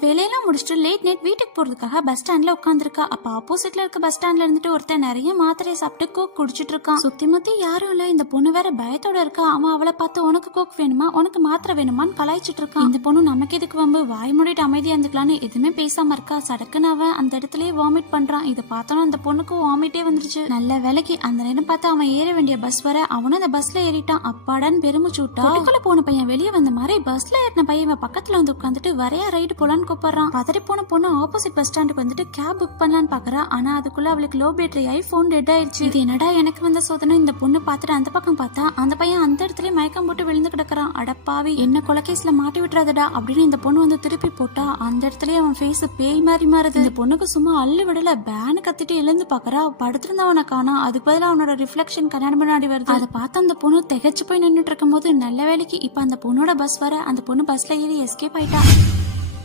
வேலையெல்லாம் முடிச்சுட்டு late night வீட்டுக்கு போறதுக்காக பஸ் ஸ்டாண்ட்ல உட்காந்துருக்கா. அப்ப ஆப்போசிட்ல இருக்க பஸ் ஸ்டாண்ட்ல இருந்துட்டு ஒருத்தன் நிறைய மாத்திரையை சாப்பிட்டு கோக் குடிச்சிட்டு இருக்கான். சுத்தி முத்தி யாரும் இல்ல. இந்த பொண்ணு வேற பயத்தோட இருக்கா. அவன் அவளை பார்த்து உனக்கு கோக் வேணுமா, உனக்கு மாத்திரை வேணுமான்னு கலாய்ச்சிட்டு இருக்கான். இந்த பொண்ணு நமக்கு எதுக்கு வம்பு, வாய் மூடிட்டு அமைதியா இருந்துக்கலான்னு எதுவுமே பேசாம இருக்கா. சடக்குன்னு அவன் அந்த இடத்துலயே வாமிட் பண்றான். இதை பார்த்தோன்னா அந்த பொண்ணுக்கு வாமிட்டே வந்துருச்சு. நல்ல வேலைக்கு அந்த நேரம் பார்த்து அவன் ஏற வேண்டிய பஸ் வர அவனும் அந்த பஸ்ல ஏறிட்டான். அப்பாடான்னு பெருமிச்சு விட்டா. வீட்டுக்குள்ள போன பையன் வெளியே வந்த மாதிரி பஸ்ல ஏறின பையன் பக்கத்துல வந்து உட்காந்துட்டு வரையா ரைடு போலான்னு கூப்பிடுறான். பதறி போன பொண்ணு ஆப்போசிட் பஸ் ஸ்டாண்டுக்கு வந்துட்டு கேப் புக் பண்ணலான்னு பாக்குறா. ஆனா அதுக்குள்ள அவளுக்கு லோ பேட்டரி ஆகி போன் டெட் ஆயிடுச்சு. இது என்னடா எனக்கு வந்த சோதனை. இந்த பொண்ணு பார்த்துட்டு அந்த பக்கம் பார்த்தா அந்த பையன் அந்த இடத்துல மயக்கம் போட்டு விழுந்து கிடக்குறான். அடப்பாவி, என்ன கொலைகேஸ்ல மாட்டி விட்டுறாதடா அப்படின்னு இந்த பொண்ணு வந்து திருப்பி போட்டா அந்த இடத்துலயே அவன் ஃபேஸ் பேய் மாதிரி மாறுது. இந்த பொண்ணுக்கு சும்மா அள்ளு விடல, பேனு கத்திட்டு எழுந்து பாக்குறா. படுத்திருந்தவனை காணா. அதுக்கு பதிலா அவனோட ரிஃப்ளெக்ஷன் கண்ணாடி முன்னாடி வருது. அதை பார்த்து அந்த பொண்ணு திகச்சு போய் நின்றுட்டு இருக்கும் போது நல்ல வேலைக்கு இப்ப அந்த பொண்ணோட பஸ் வர அந்த பொண்ணு பஸ்ல ஏறி எஸ்கேப் ஆயிட்டா.